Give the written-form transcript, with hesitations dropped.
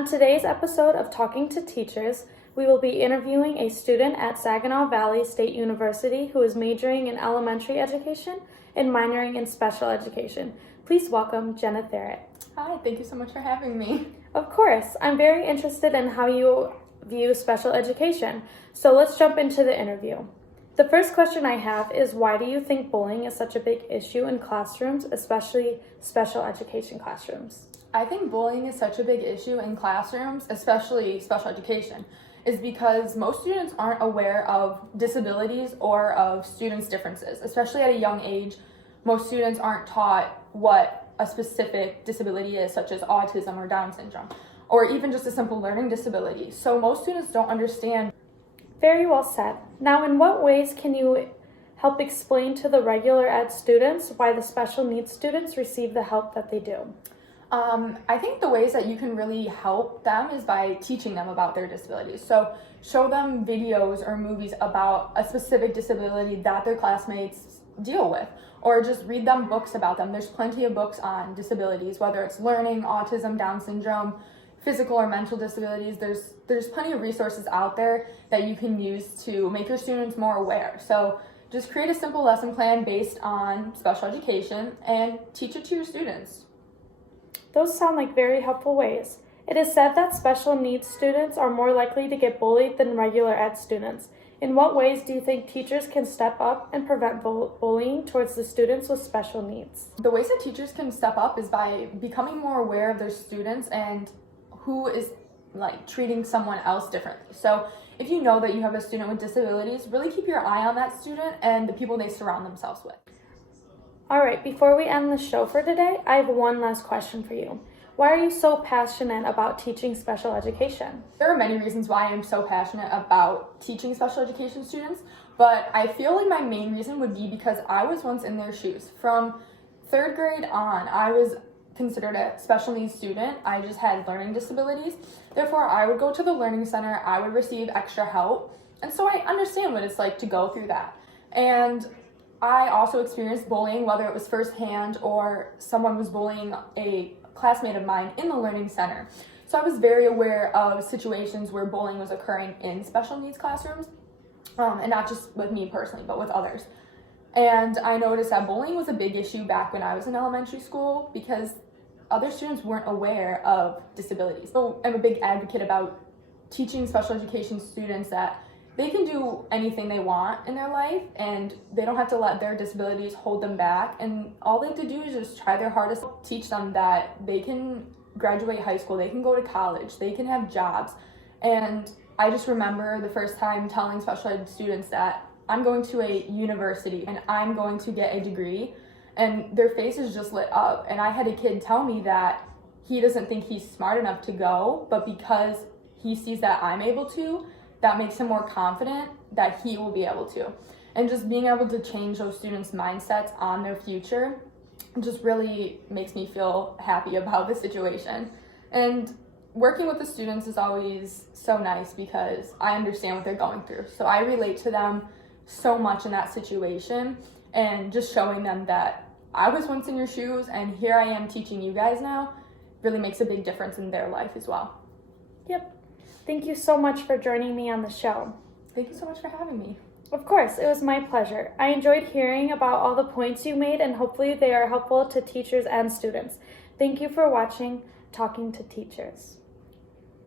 On today's episode of Talking to Teachers, we will be interviewing a student at Saginaw Valley State University who is majoring in elementary education and minoring in special education. Please welcome Jenna Alanna. Hi, thank you so much for having me. Of course, I'm very interested in how you view special education, so let's jump into the interview. The first question I have is, why do you think bullying is such a big issue in classrooms, especially special education classrooms? I think bullying is such a big issue in classrooms, especially special education, is because most students aren't aware of disabilities or of students' differences. Especially at a young age, most students aren't taught what a specific disability is, such as autism or Down syndrome, or even just a simple learning disability. So most students don't understand. Very well said. Now, in what ways can you help explain to the regular ed students why the special needs students receive the help that they do? I think the ways that you can really help them is by teaching them about their disabilities. So show them videos or movies about a specific disability that their classmates deal with, or just read them books about them. There's plenty of books on disabilities, whether it's learning, autism, Down syndrome, physical or mental disabilities. There's plenty of resources out there that you can use to make your students more aware. So just create a simple lesson plan based on special education and teach it to your students. Those sound like very helpful ways. It is said that special needs students are more likely to get bullied than regular ed students. In what ways do you think teachers can step up and prevent bullying towards the students with special needs? The ways that teachers can step up is by becoming more aware of their students and who is treating someone else differently. So if you know that you have a student with disabilities, really keep your eye on that student and the people they surround themselves with. All right, before we end the show for today, I have one last question for you. Why are you so passionate about teaching special education? There are many reasons why I'm so passionate about teaching special education students, but I feel like my main reason would be because I was once in their shoes. From third grade on, I was considered a special needs student. I just had learning disabilities. Therefore, I would go to the learning center, I would receive extra help, and so I understand what it's like to go through that. And I also experienced bullying, whether it was firsthand or someone was bullying a classmate of mine in the learning center. So I was very aware of situations where bullying was occurring in special needs classrooms, and not just with me personally, but with others. And I noticed that bullying was a big issue back when I was in elementary school because other students weren't aware of disabilities. So I'm a big advocate about teaching special education students that they can do anything they want in their life and they don't have to let their disabilities hold them back, and all they have to do is just try their hardest. Teach them that they can graduate high school, they can go to college, they can have jobs. And I just remember the first time telling special ed students that I'm going to a university and I'm going to get a degree, and their faces just lit up. And I had a kid tell me that he doesn't think he's smart enough to go, but because he sees that I'm able to, that makes him more confident that he will be able to. And just being able to change those students' mindsets on their future just really makes me feel happy about the situation. And working with the students is always so nice because I understand what they're going through. So I relate to them so much in that situation, and just showing them that I was once in your shoes and here I am teaching you guys now really makes a big difference in their life as well. Yep. Thank you so much for joining me on the show. Thank you so much for having me. Of course, it was my pleasure. I enjoyed hearing about all the points you made, and hopefully they are helpful to teachers and students. Thank you for watching Talking to Teachers.